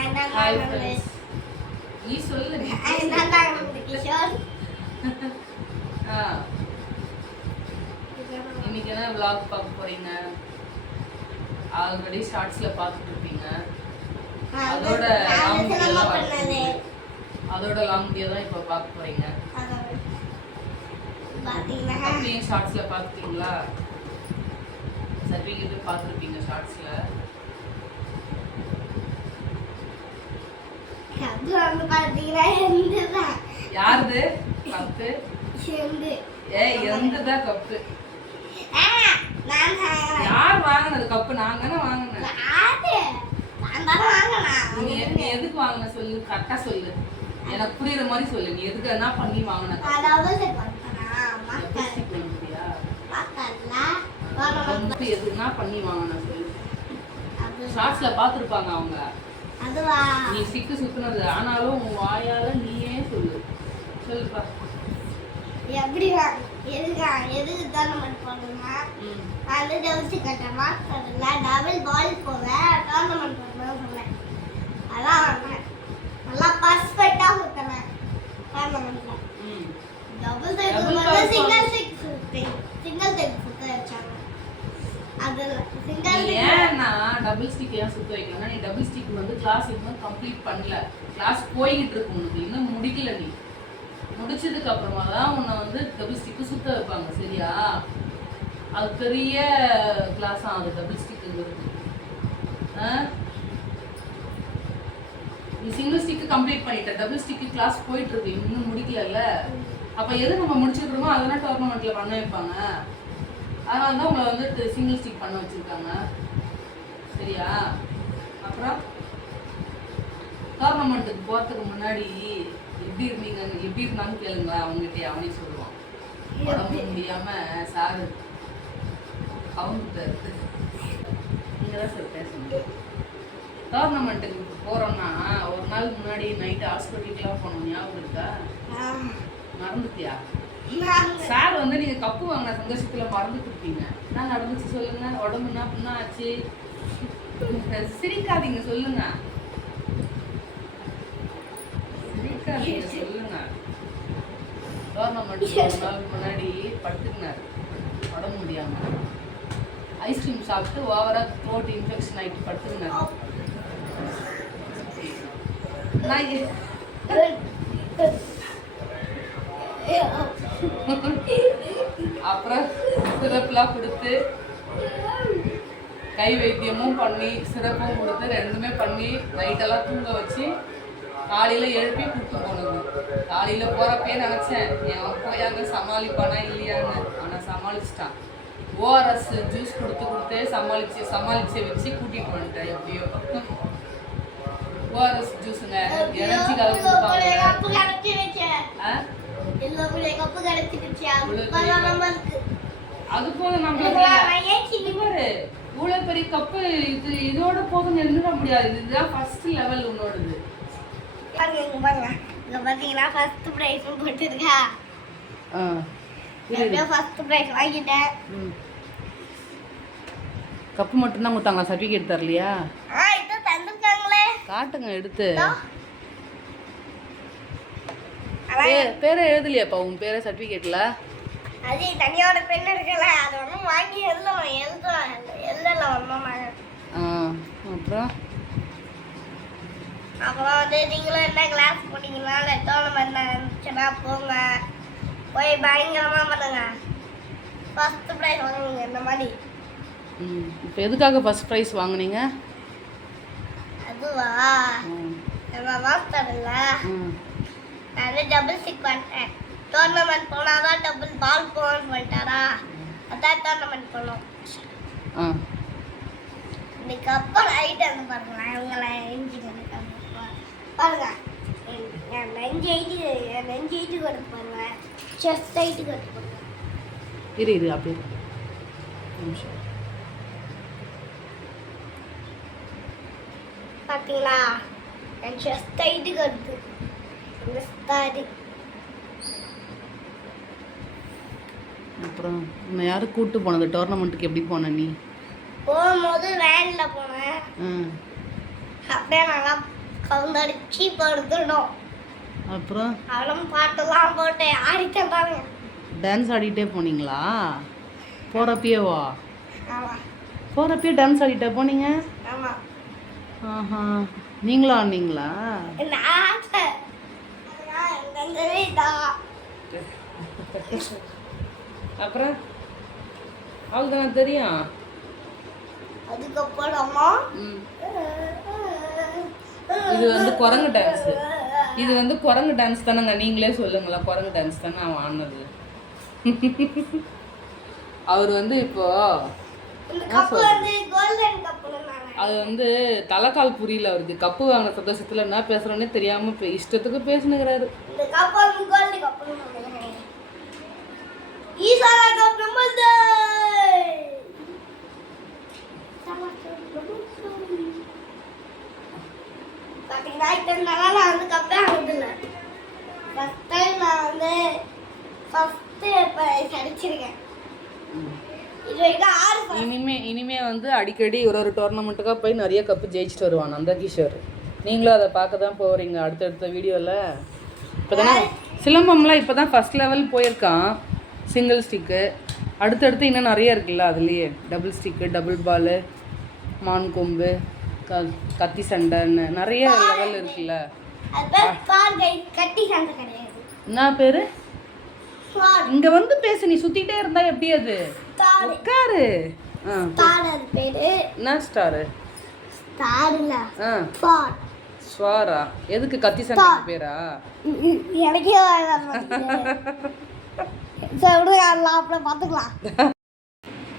Hi friends. நீ சொல்லு. கிஷோர். இன்னைக்கு என்ன vlog பார்க்க போறீங்க? ஆல்ரெடி ஷார்ட்ஸ்ல பார்த்துட்டு இருப்பீங்க. அதோட லாங் வீடியோ தான் இப்போ பார்க்க போறீங்க. அப்படியே ஷார்ட்ஸ்ல பார்த்துட்டீங்களா? சர்டிஃபிகேட் பார்த்துருப்பீங்க ஷார்ட்ஸ்ல. யாருது கப்பு? எந்ததா கப்பு? யார் வாங்கினது கப்பு? நான் தானே வாங்கினேன். நீ எதுக்கு வாங்கின சொல்லு, கரெக்டா சொல்லு, எனக்கு புரியுற மாதிரி சொல்லு. நீ எதுக்கு என்ன பண்ணி வாங்கின? எதுனா பண்ணி வாங்கின சொல்லு. ஷார்ட்ஸ்ல பாத்துருப்பாங்க அவங்க. நீ சிக்கு சுத்துனது, ஆனாலும் உன் வாயால நீயே சொல்லு. சொல்லுப்பா. எப்படி எதுக்கு டோர்னமெண்ட் போகணும்னா, நான் வந்து டபுள் டிக்கெட் மாற்றல, டபுள் பால் போவேன், டோர்னமெண்ட் போகணும்னு சொன்னேன். அதான் வாங்கினேன். நல்லா பர்ஃபெக்டா சுத்தினேன் டோர்னமெண்ட்ல. டபுள் டிக்கெட் சிங்கிள் டிக்கெட் சுத்த வச்சாங்க. அது சிங்கிள் ஏன்னா டபுள் ஸ்டிக் ஏன் சுத்த வைக்கலன்னா, நீ டபுள் ஸ்டிக் வந்து கிளாஸ் இன்னும் கம்ப்ளீட் பண்ணல. கிளாஸ் போயிட்டு இருக்கு, உனக்கு இன்னும் முடிக்கல. நீ முடிச்சதுக்கு அப்புறமா தான் உன்னை வந்து டபுள் ஸ்டிக்கு சுத்த வைப்பாங்க, சரியா? அது பெரிய கிளாஸ் அது டபுள் ஸ்டிக்குங்கிறது. நீ சிங்கிள் ஸ்டிக்கு கம்ப்ளீட் பண்ணிட்ட, டபுள் ஸ்டிக்கு கிளாஸ் போயிட்டு இருக்கு, இன்னும் முடிக்கல. அப்ப எது நம்ம முடிச்சிருக்கிறோமோ அதெல்லாம் டோர்னமெண்ட்ல பண்ண வைப்பாங்க. அதனால தான் உங்களை வந்து சிங்கிள் ஸ்டிக் பண்ண வச்சிருக்காங்க, சரியா? அப்புறம் டோர்னமெண்ட்டுக்கு போறதுக்கு முன்னாடி எப்படி இருந்தீங்க, எப்படி இருந்தான்னு கேளுங்க அவங்ககிட்ட. அவனே சொல்லுவான். உடம்பு முடியாம சாரு கவுந்துட்டாரு. நீங்க தான் சார் பேசணும். டோர்னமெண்ட்டுக்கு போறோம்னா ஒரு நாள் முன்னாடி நைட்டு ஹாஸ்பிட்டலுக்குலாம் போனோம், ஞாபகம் இருக்கா? மறந்துட்டியா? சார் வந்து நீங்க கப்பு வாங்கின சந்தோஷத்துல மறந்துட்டு இருப்பீங்க. என்ன நடந்துச்சு சொல்லுங்க. உடம்புனா அப்படின்னா ஆச்சு. சிரிக்காதீங்க, சொல்லுங்க. சிரிக்காதீங்க, சொல்லுங்க. டோர்னமெண்ட் ஒரு நாள் முன்னாடி படுத்துக்கினாரு உடம்பு முடியாம. ஐஸ்கிரீம் சாப்பிட்டு ஓவரா த்ரோட் இன்ஃபெக்ஷன் ஆகிட்டு படுத்துக்கினாரு. அப்புறம் சிரப்லாம் கொடுத்து, கை வைத்தியமும் பண்ணி, சிரப்பும் கொடுத்து, ரெண்டுமே பண்ணி நைட்டெல்லாம் தூங்க வச்சு காலையில எழுப்பி கூப்பிட்டு போனது. காலையில போறப்பே நினைச்சேன் என் போய் அங்கே சமாளிப்பானா இல்லையான்னு. ஆனா சமாளிச்சிட்டான். ஓஆர்எஸ் ஜூஸ் கொடுத்து சமாளிச்சு வச்சு கூட்டிட்டு வந்துட்டேன். எப்படியோ ஓஆர்எஸ் ஜூஸுங்க எனர்ஜி கலந்து கொடுப்பாங்க. அது போதும் நம்மளுக்கு. இவ்வளவு பெரிய கப்பு இது, இதோட போதும் எழுந்துட முடியாது. இதுதான் ஃபர்ஸ்ட் லெவல் உன்னோடது. பாத்தீங்கன்னா ஃபர்ஸ்ட் பிரைஸ் போட்டுருக்கா. ஃபர்ஸ்ட் பிரைஸ் வாங்கிட்டேன். கப்பு மட்டும் தான் கொடுத்தாங்களா, சர்டிஃபிகேட் தரலையா? இது தந்துருக்காங்களே, காட்டுங்க எடுத்து. பேரை எழுதலையாப்பா உன் பேரை சர்டிஃபிகேட்ல? அது தனியோட பெண் இருக்குல்ல, அது ஒன்றும் வாங்கி எழுதல ஒன்றும். அப்புறம் வந்து நீங்களும் என்ன கிளாஸ் போனீங்கன்னா டோர்னமெண்ட் இருந்துச்சுன்னா போங்க, போய் பயங்கரமாக பண்ணுங்க. ஃபர்ஸ்ட் ப்ரைஸ் வாங்குவீங்க இந்த மாதிரி. இப்போ எதுக்காக ஃபர்ஸ்ட் ப்ரைஸ் வாங்குனீங்க? அதுவா, நம்ம மாஸ்டர் இல்லை, நான் டபுள் ஸ்டிக் பண்ணிட்டேன். டோர்னமெண்ட் போனால் தான் டபுள் பால் போகணும்னு சொல்லிட்டாரா, அதான் டோர்னமெண்ட் போனோம். இன்னைக்கு அப்போ ரைட் வந்து பாருங்களேன், இவங்களை எஞ்சிட்டு பாருங்க. என் நெஞ்சு எயிட்டு கொடுத்து பாருங்க, செஸ்ட் ஹைட்டு கொடுத்து பாருங்க. இது அப்படியே பார்த்தீங்களா, என் செஸ்ட் ஹைட்டு கொடுத்து அப்புறம் உன்னை யாரு கூட்டு போனது டோர்னமெண்ட்டுக்கு? எப்படி போன நீ? போகும்போது வேன்ல போனேன். அப்படியே நல்லா கவுந்தடிச்சு படுத்துடும். அப்புறம் அவளும் பாட்டெல்லாம் போட்டு ஆடிட்டேன் பாருங்க. டான்ஸ் ஆடிட்டே போனீங்களா? போகிறப்பயேவா? ஆமா போகிறப்பயே டான்ஸ் ஆடிட்டே போனீங்க? ஆமா. ஆஹா, நீங்களும் ஆடினீங்களா? நான் ஆட்டேன். அதெல்லாம் எங்க வீடா. அப்புறம் அவ்வளோதான் தெரியும். அதுக்கப்புறமா இது வந்து குரங்கு டான்ஸு. இது வந்து குரங்கு டான்ஸ் தானேங்க, நீங்களே சொல்லுங்களா? குரங்கு டான்ஸ் தானே அவன் ஆடினது. அவர் வந்து இப்போ இந்த கப்பு வந்து கோல்டன் கப்புன்னு அது வந்து தலைக்கால் புரியல அவருக்கு. கப்பு வாங்கின சந்தோஷத்தில் என்ன பேசுகிறோன்னே தெரியாமல் இஷ்டத்துக்கு பேசுனுங்கிறாரு. இந்த கப்பு வந்து கோல்டன் கப்புன்னு ஈசாலா கப் நம்மள்து. பாத்தீங்கன்னா இத்தனை நாளா நான் வந்து கப்பே ஆனதில்ல. ஃபர்ஸ்ட் டைம் நான் வந்து ஃபர்ஸ்ட் அடிச்சிருக்கேன். இது வரைக்கும் 6 இனிமே வந்து அடிக்கடி ஒரு டோர்னமெண்ட்டுக்காக போய் நிறைய கப்பு ஜெயிச்சுட்டு வருவான் நந்தகிஷோர். நீங்களும் அதை பார்க்க தான் போகிறீங்க அடுத்தடுத்த வீடியோவில். இப்போ தானே சிலம்பம்லாம் இப்போ தான் ஃபஸ்ட் லெவல் போயிருக்கான். சிங்கிள் ஸ்டிக்கு அடுத்தடுத்து இன்னும் நிறைய இருக்குல்ல. அதுலேயே டபுள் ஸ்டிக்கு, டபுள் பாலு, மான் கொம்பு, கத்தி சண்டைன்னு நிறைய லெவல் இருக்குல்ல. கட்டி சண்டை கிடையாது. என்ன பேர்? இங்கே வந்து பேசு. நீ சுற்றிட்டே இருந்தா எப்படி? அது உட்காரு. ஸ்டார் பேரு. என்ன ஸ்டாரு? ஸ்டார்ல ஸ்வார். ஸ்வாரா? எதுக்கு கத்தி சண்டை பேரா? எனக்கே சரி அப்புறம் பார்த்துக்கலாம்.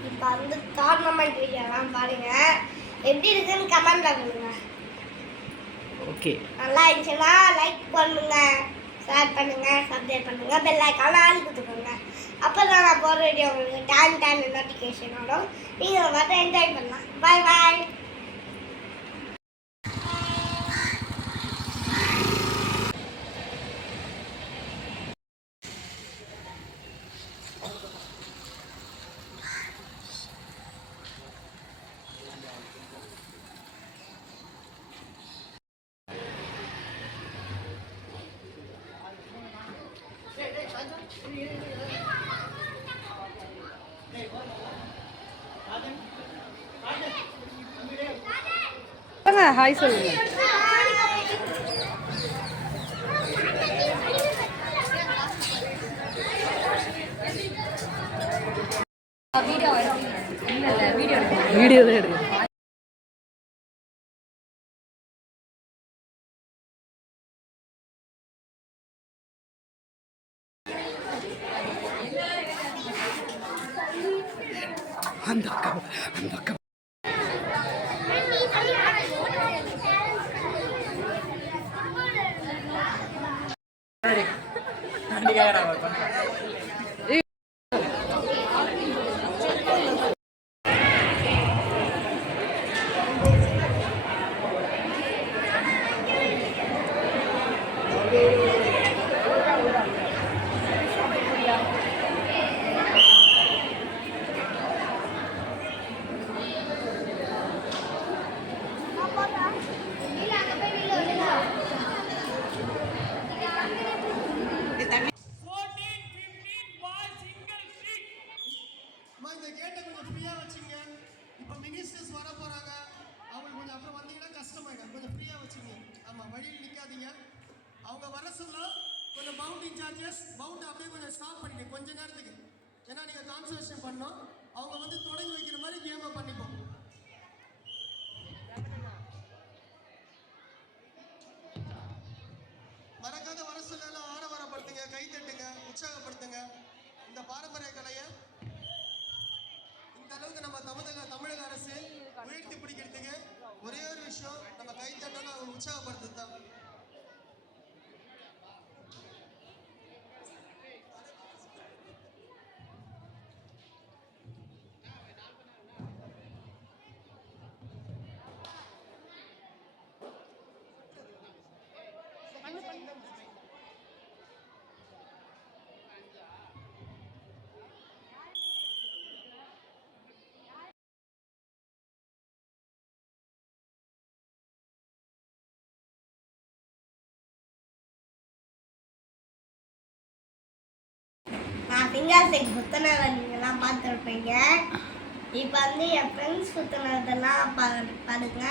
இப்போ வந்து டோர்னமெண்ட் வீடியோலாம் பாருங்க. எப்படி இருக்குன்னு கமெண்ட்ல சொல்லுங்க. ஓகே, நல்லா இருந்துச்சுன்னா லைக் பண்ணுங்க, ஷேர் பண்ணுங்க, சப்ஸ்கிரைப் பண்ணுங்க, பெல் ஐகான் ஆல் கொடுத்துக்கோங்க. அப்போ தான் நான் போகிற வீடியோ உங்களுக்கு டைம் நோட்டிஃபிகேஷன் வரும். நீங்கள் மட்டும் என்ஜாய் பண்ணலாம். பாய் பாய். ஹாய் சொல்லுங்க. வீடியோ தான் எடுங்க. அந்த அக்கா இந்த கேட்டை கொஞ்சம் ஃப்ரீயாக வச்சுங்க. இப்போ மினிஸ்டர்ஸ் வர போகிறாங்க. அவங்களுக்கு கொஞ்சம் அப்புறம் வந்தீங்கன்னா கஷ்டமாயிடும். கொஞ்சம் ஃப்ரீயாக வச்சுங்க. ஆமாம், வழியில் நிற்காதீங்க. அவங்க வர சொல்ல கொஞ்சம் பவுண்ட் இன்சார்ஜஸ் பவுண்ட் அப்படியே கொஞ்சம் ஸ்டாப் பண்ணிட்டு கொஞ்ச நேரத்துக்கு. ஏன்னா நீங்கள் கான்சன்ட்ரேஷன் பண்ணோம். அவங்க வந்து தொடங்கி வைக்கிற மாதிரி கேமை பண்ணிப்போம். மறக்காத வர சொல்ல எல்லாம் ஆரவாரப்படுத்துங்க, கை தட்டுங்க, உற்சாகப்படுத்துங்க. இந்த பாரம்பரிய கலையை இந்த அளவுக்கு நம்ம தமிழக அரசு உயர்த்தி பிடிக்கிறதுக்கு ஒரே ஒரு விஷயம், நம்ம கை தட்டணும், அவங்க உற்சாகப்படுத்துறது தான். ஃபிங்கர் சிக்ஸ் சுத்தினதை நீங்கள்லாம் பார்த்துருப்பீங்க. இப்போ வந்து என் ஃப்ரெண்ட்ஸ் சுத்தினதெல்லாம் பாருங்க.